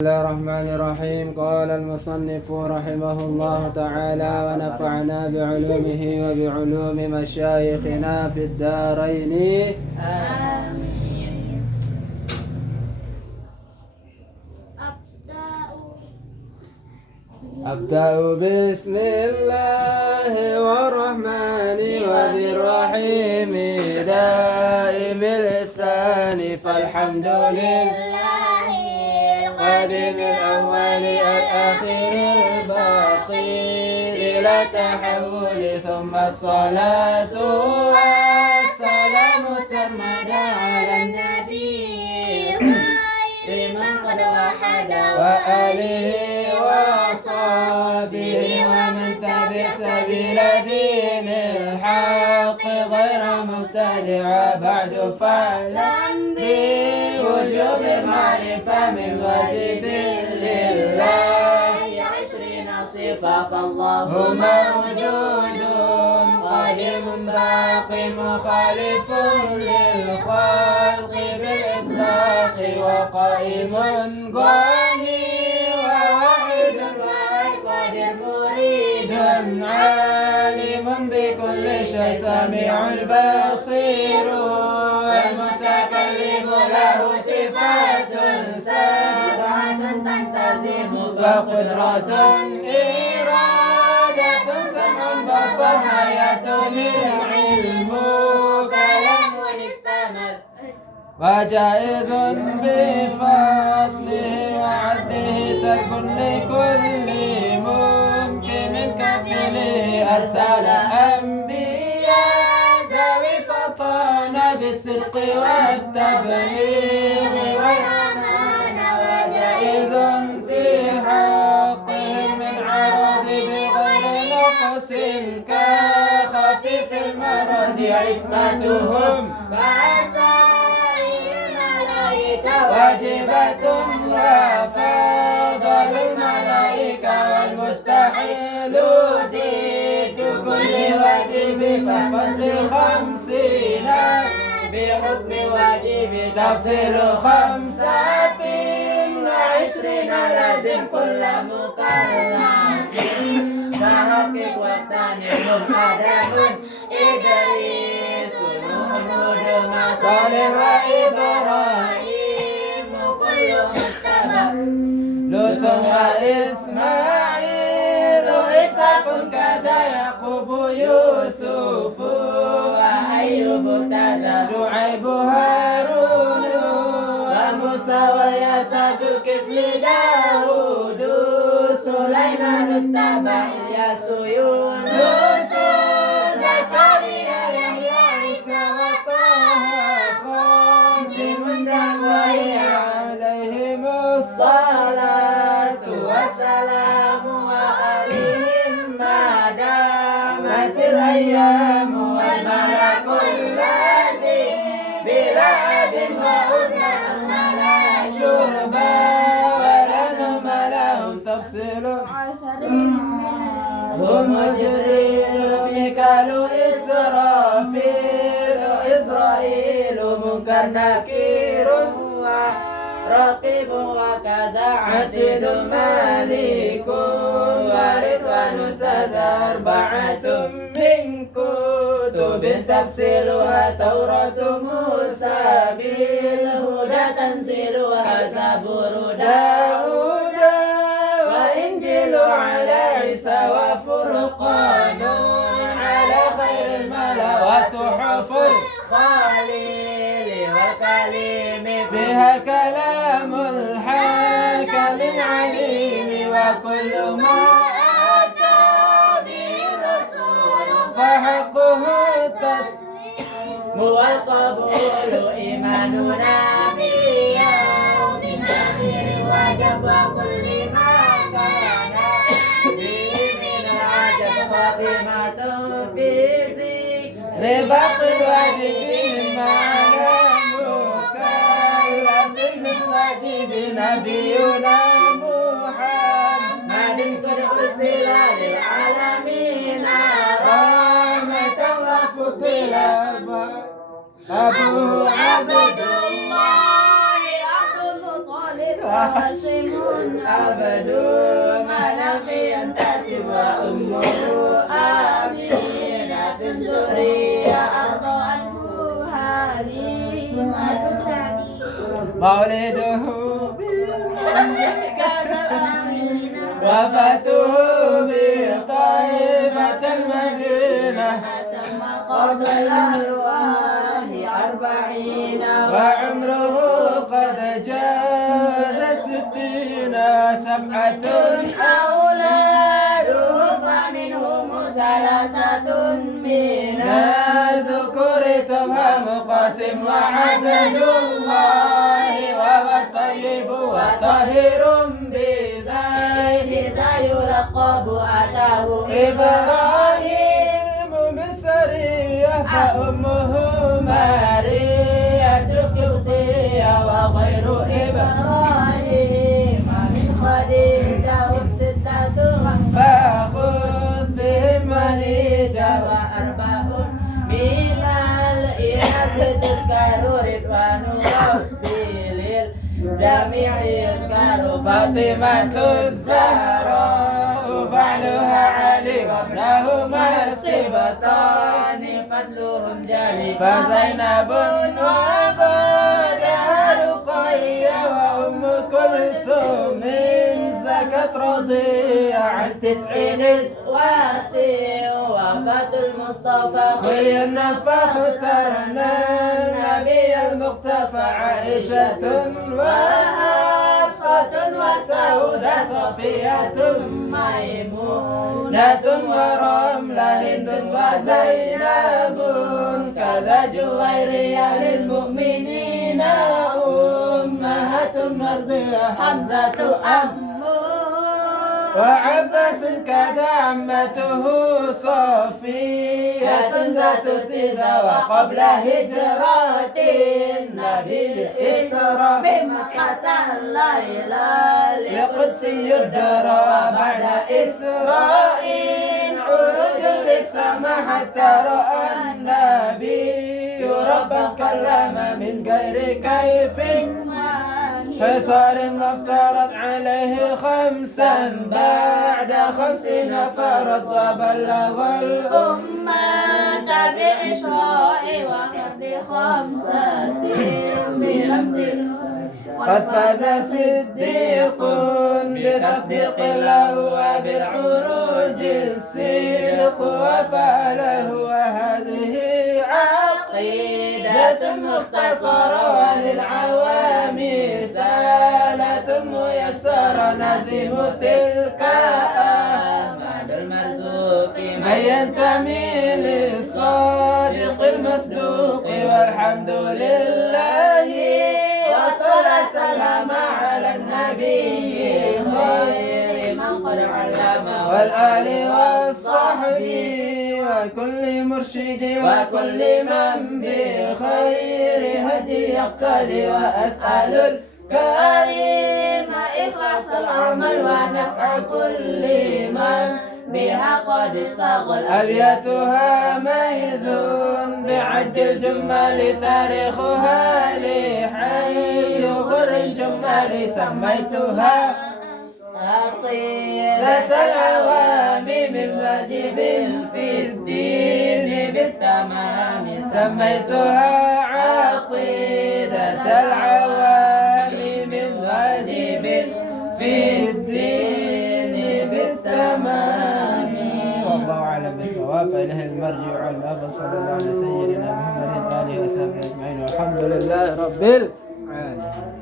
بسم الله الرحمن الرحيم. قال المصنف رحمه الله تعالى ونفعنا بعلومه وبعلوم مشايخنا في الدارين آمين. أبدأ بسم الله والرحمن وبالرحيم دائم الإحسان فالحمد لله القادم الأول الأخير الباقي إلى تحول ثم الصلاة والسلام سرمدا على النبي خير من قد وحد وآله وصحبه ومن تبع سبيل دين الحق غير مبتدع بعد فاعلم بوجوب المعرفة من واجب لله 20 صفة فالله موجود قادم باق مخالف للخلق بالإطلاق وقائم غني وواحد قادر مريد عالم بكل شيء سميع البصير المتكلم له صفات سبعة تنتظم فقدرة إرادة سمع بصر حياة العلم كلام استمر وجائز بفضله وعده ترك لكل ممكن كفله أرسل أنبياء ذوي فطان بالصدق والتبليغ والأمانة وجائز في حقهم من عرض بغير نقص كخفيف المرض عصمتهم واجبة وفضل الملائكة والمستحيل ضد كل واجب ففضل 50 بحكم واجب تفصيل 25 لازم كل مكلف فحقق وتنم آدم إدريس نور صالح وإبراهيم كل متبع لوط وإسماعيل إسحاق كذا يعقوب يوسف وأيوب كذا شعيب هارون وموسى واليسع ذو الكفل داود سليمان اتبع إلياس يونس زكريا يحيى عيسى وطه خاتم النبوي عليهم الصلاة والسلام وعليهم ما دامت الأيام والملك الذي بلا أب وأم لا شربا ولا نوم لهم تفصيل هم جبريل ميكال إسرافيل إسرائيل منكر نكير رقيب وكذا عتيد مالك ورضوان كذا 4 من كتب تفصيلها توراة موسى بالهدى تنزيلها زبور داود وإنجيل على عيسى وفرقان على خير الملا وصحف الخليل وكليم فيها كلام الحاكم العليم وكل ما أتى به الرسول فحقه التسليم والقبول إيماننا بيوم آخر وجب وكل ما كان به من العجب خاتمة في ذكر باقي الواجبين معنا مكلف من واجب نبينا محمد قد أرسل للعالمين رحمة وفضل أبو عبد الله عبد المطلب هاشم عبد مناف ينتسب وأمه آمنة الزرية أرضعته حليمة سعدي مولده وفاته بطائفة المدينة تم قبل الأرواح 40 وعمره قد جاز 60 7 أولاده فمنهم 3 من الذكور تفهم قاسم وعبد الله وهو الطيب وطاهر بذين ذا يلقب أتاه إبراهيم من سرية فأمه مارية القبطية وغير إبراهيم من خديجة 6 فخذ بهم وليجا و4 من الإناث تذكر رضوان ربي للجميع يذكر فاطمة الزهراء بعلها علي قبلهما الصبطان فضلهم جلي فزينب وبعدها رقية وأم كلثوم زكت رضية عن 9 نسوة وفاة المصطفى خيرنا فاخترنا النبي المختفى عائشة وحفصة وسودة صفية ميمونة ورملة هند وزينب كذا جويرية للمؤمنين أمهات مرضية حمزة وعباس كذا عمته صفية ذات تيذا وقبل هجرة النبي الإسراء بمكة الليلة لقدسي الدرى بعد إسرائيل عروج للسماء حتى رأى النبي ربا كلم من غير كيف حصار وافترض عليه 5 بعد 50 فرض وبلغ الأمة بالإسراء وفرد 5 بلمد قد فاز صديق بتصديق له وبالعروج الصدق وفعله وهذه عقيدة مختصرة وللعوام رسالة ميسرة نزم تلك أمل المرزوق من ينتمي للصادق المصدوق والحمد لله وصلى سلام على النبي خير من قد علم والآل والصحب وكل مرشد وكل من بخير هدي يقتدي وأسأل الكريم إخلاص العمل ونفع كل من بها قد اشتغل أبياتها ميز بعد الجمال تاريخها لحي غر الجمال سميتها عقيدة العوام من واجب في الدين بالتمام سميتها عقيدة العوام من واجب في الدين بالتمام والله أعلم بالصواب إليه المرجع والمآب صلى الله على سيدنا محمد وآله وصحبه أجمعين والحمد لله رب العالمين.